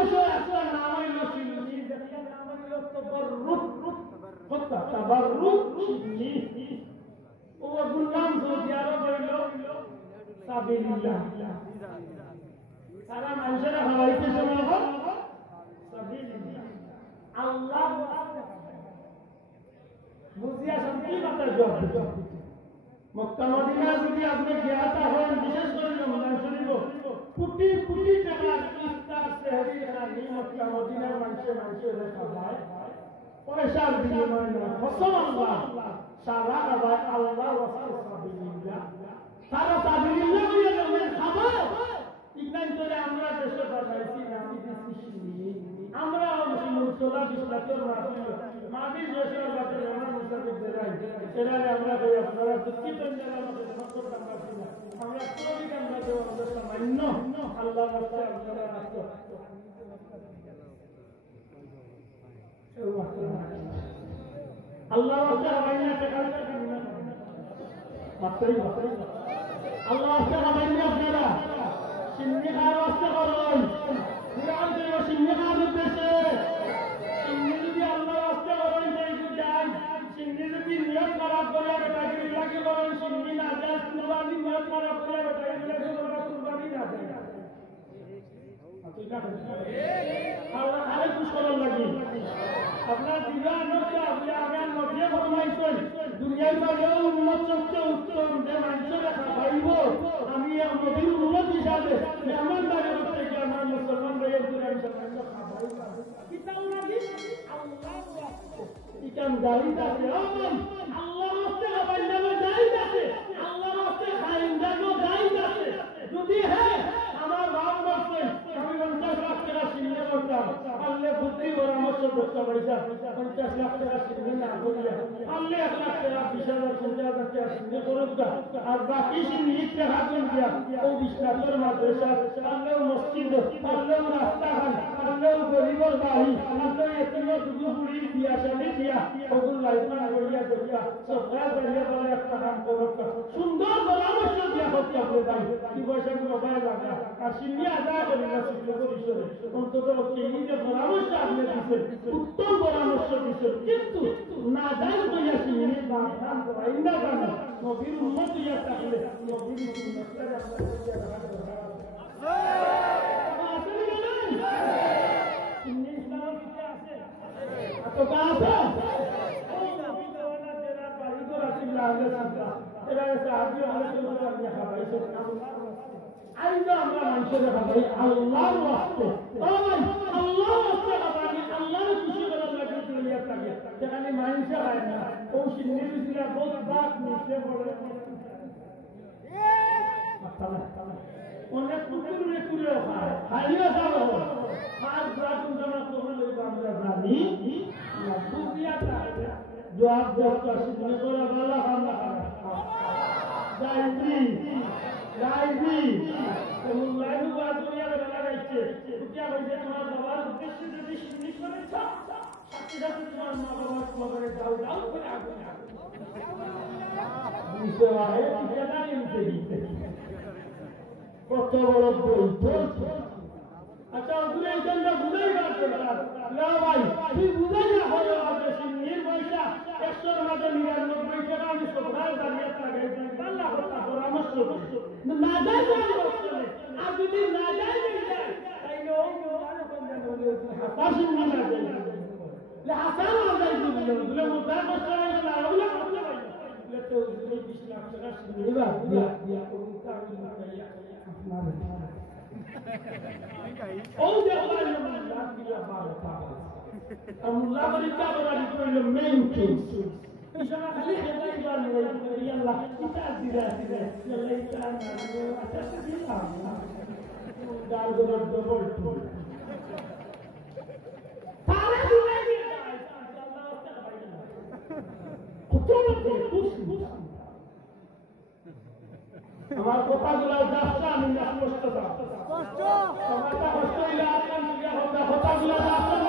বিষয় একটা নাম হইল সিন্নি, যেটা নাম হইল তাবাররুক। কথা তাবাররুক সিন্নি। ও গুনাম সৌদি আরব হইল সাবিলিল্লাহ। সারা মানুষের হাওয়াইতে শোনাবো সাবিলিল্লাহ। আল্লাহ বুঝিয়া শান্তি মাতার জব। মক্কা মদিনা যদি আপনি জ্ঞাতা হন, বিশেষ করে রমজান শরীফ কোটি কোটি টাকার ইফতার সেহরি খানি মক্কা মদিনার মানুষের খাওয়ায়, পয়সার বিনিময় নয়, কসম আল্লাহ সারা খাবার আল্লাহ ওয়াসার সাবিলিল্লাহ। তারা সাবিলিল্লাহ হইয়া যাবেন খাবো। ইগনান করে আমরা দেশে বানাইছি নামি দিছি সিন্নি। আমরা মুসলা বিসলাতের মাটি জোশের বাতে আমরা মুসাফির দেরাই সেরালে আমরা কই আপনারা দুঃখিত জানা আমাদের সম্পর্ক আমরা ছিল, আমরা কোনই আমরা দেব আমাদের সামান্য আল্লাহ রাস্তায় আপনারা রাস্তা আল্লাহ রাস্তায় হবাইনা টাকা মাত্রই আল্লাহ রাস্তায় হবাইনা আপনারা সিন্নি খাওয়ার রাস্তা করুন। সিন্নি খাওয়ার উদ্দেশ্যে সিন্নি যদি আল্লাহ রাস্তা করেন যান, সিন্নি যদি নিয়ত খারাপ করে বেটাকে লাগে করেন, সিন্নি না যায় কুরবানি নিয়ত খারাপ করে বেটাকে লাগে করেন, কুরবানি না যায়। আল্লাহ আরে খুশ করার লাগে আপনার দিবার মধ্যে আপনি আগান মধ্যে ফরমাইছেন দুনিয়ার মাঝেও উন্নত সবচেয়ে উত্তম যে মানুষের খাইব। আমি নবীর উন্নত হিসাবে আমার বাড়ি করতে গিয়ে আমার মুসলমান ভাইয়ের করে আমি কিতাও নাকি আল্লাহ ইকান দাঁড়িয়ে আছে আল্লাহ রাস্তে খাবার যাবে দাঁড়িয়ে আছে, আল্লাহ রাস্তে খাইন যাবো দাঁড়িয়ে আছে। যদি হ্যাঁ আমার ভাব করছেন আমি 50 লাখ টাকা সিন্নি করতাম, আল্লাহ বুদ্ধি পরামর্শ করতে পারছে 50 লাখ টাকা সিন্নি না করিয়া আল্লাহ 1 লাখ টাকা 20,000 50,000 টাকা সিন্নি করুক, আর বাকি সিন্নি টাকা দিন দিয়া ও বিশ্বনাথের মাদ্রাসা, আল্লাহ মসজিদ, আল্লাহ রাস্তাঘাট, আল্লাহ গরিবর বাড়ি, আল্লাহ এতিমের দুগুড়ির বিয়া শাদী দিয়া ওগুলো লাইফান করিয়া করিয়া সরকার করিয়া বলে একটা কাম করুক, সুন্দর পরামর্শ দিয়া করতে হবে ভাই। কি পয়সা গুলো বাইরে লাগা আর সিন্নি আদায় করি না পরিসরে অন্তত এই যে পরামর্শ আপনি দিচ্ছেন উত্তম পরামর্শ দিচ্ছেন, কিন্তু না দান করিয়া সিন্নি দান দান করাই না কেন? নবীর উম্মত ইয়া থাকলে নবীর উম্মতটারে আমরা করিয়া সিন্নি ইসলামের ভিতরে আছে তো কাছে ও নবী দেওয়ানা যারা বাড়ি করে আসিল আগে সাথে এরা সাহাবী আলাইহিস সালাম নিয়ে খাওয়াইছে আইনা আমরা মানুষের খাবাই আল্লাহর ওয়াস্তে। আল্লাহর ওয়াস্তে খাবানি আল্লাহর খুশি করার লাগে দুনিয়া থাকে, যেখানে মানুষে হয় না ও সিন্নি বিসরা বহুত বাত নিচে পড়ে অনেক কুকুরে কুকুরে খায় খাইও খাবো আর ব্রাতুন জমা করে লইব আমরা জানি না দুনিয়া থাকে জবাব দেওয়া সিন্নি করে ভালো খানা যাইবি যাইবি এমন লাইন বাদ করিয়া লাগাইছে উঠিয়া হইছে তোমার বাবার উদ্দেশ্যে যদি সিন্নি করে সাথে সাথে তোমার মা বাবার তোমাকে দাও দাও করে আগুন দিতে হয় ঠিকানা নিতে দিতে কত বড় বই। আচ্ছা ওগুলো এই জন্য বুঝাই পারছে না ভাই, তুই বুঝাই না হলো আমাদের সিন্নির পয়সা 100 মাঝে 99 টাকা আমি সরকার দাঁড়িয়ে লাগাই আল্লাহ পরামর্শ না যায় আর যদি না যায় তাইলে ওই হাসান না যায় হাসান না যায় বলে মুদার কষ্ট হয় না ওগুলো করতে পারি তো 20 লাখ টাকা সিন্নি দিয়া দিয়া ওটা আমি লাগাইয়া আপনার ও যে আল্লাহ মুল্লাহ দিয়া বারকা আল্লাহ বলিতা বলি কইল মেইন থিংস ইশারা খালি হেদাই বান বলি আল্লাহ কিতা দিরা দিরা আল্লাহ ইতা না আচ্ছা দিলা দাল গরর ডবল টুল তারে দিলাই দিয়া আল্লাহ ওটা বাইনা কত লোকে খুশি আমার কথাগুলো যাচ্ছে আমি না কষ্ট আমার কষ্ট হইলে আপনার কথাগুলো যাচ্ছে